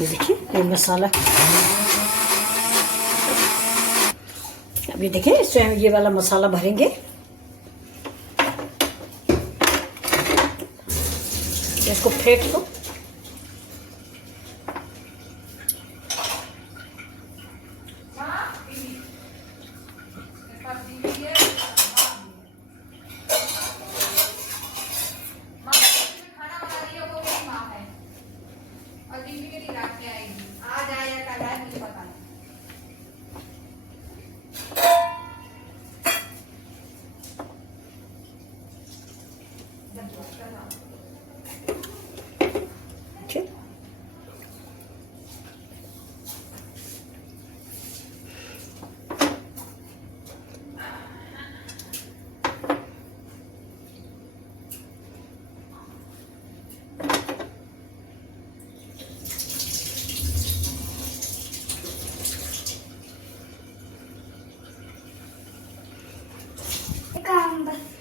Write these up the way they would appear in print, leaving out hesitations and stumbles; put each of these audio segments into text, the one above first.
ये देखिए ये मसाला। अभी देखिए इसमें ये वाला मसाला भरेंगे। इसको फेंट दो। ठीक।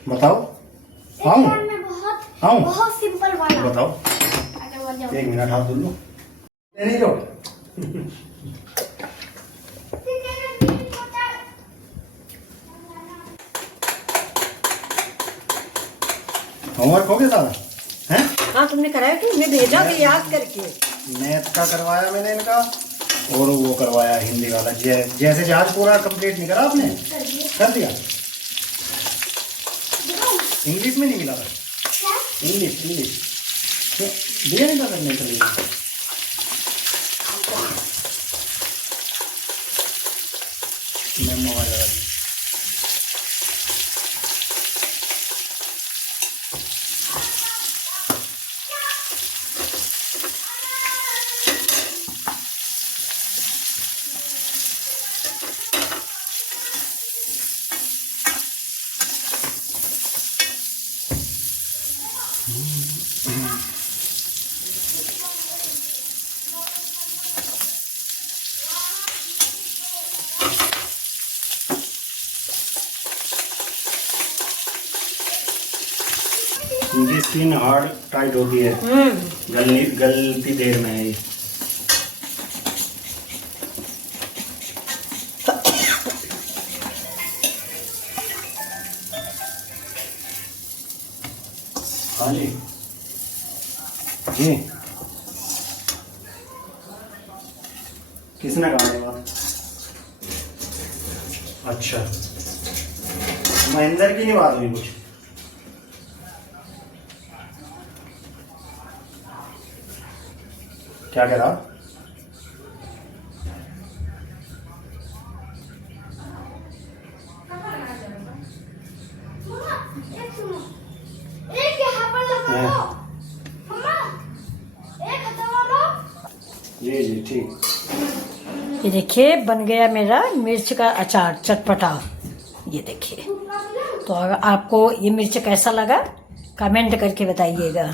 बताओ। बहुत सिंपल वाला बताओ। अच्छा, 1 मिनट हाथ धुल लो। नहीं लो। होमवर्क हो गया सारा? हैं? हाँ तुमने कराया कि मैं भेजा भी याद करके। मैथ का करवाया मैंने इनका, और वो करवाया हिंदी वाला। जैसे जहाज पूरा कंप्लीट नहीं करा आपने? कर दिया। इंग्लिश में नहीं मिला था? इंग्लिश दिया नहीं था करने के लिए। मैं मोबाइल लगा दी। इनकी स्किन हार्ड टाइट होती है, गलती देर में है। हाँ जी जी। किसने कहा ये बात? अच्छा, महेंद्र की नहीं बात हुई कुछ? क्या कह रहा? जी जी ठीक। ये देखिए बन गया मेरा मिर्च का अचार चटपटा। ये देखिए। तो अगर आपको ये मिर्च कैसा लगा कमेंट करके बताइएगा।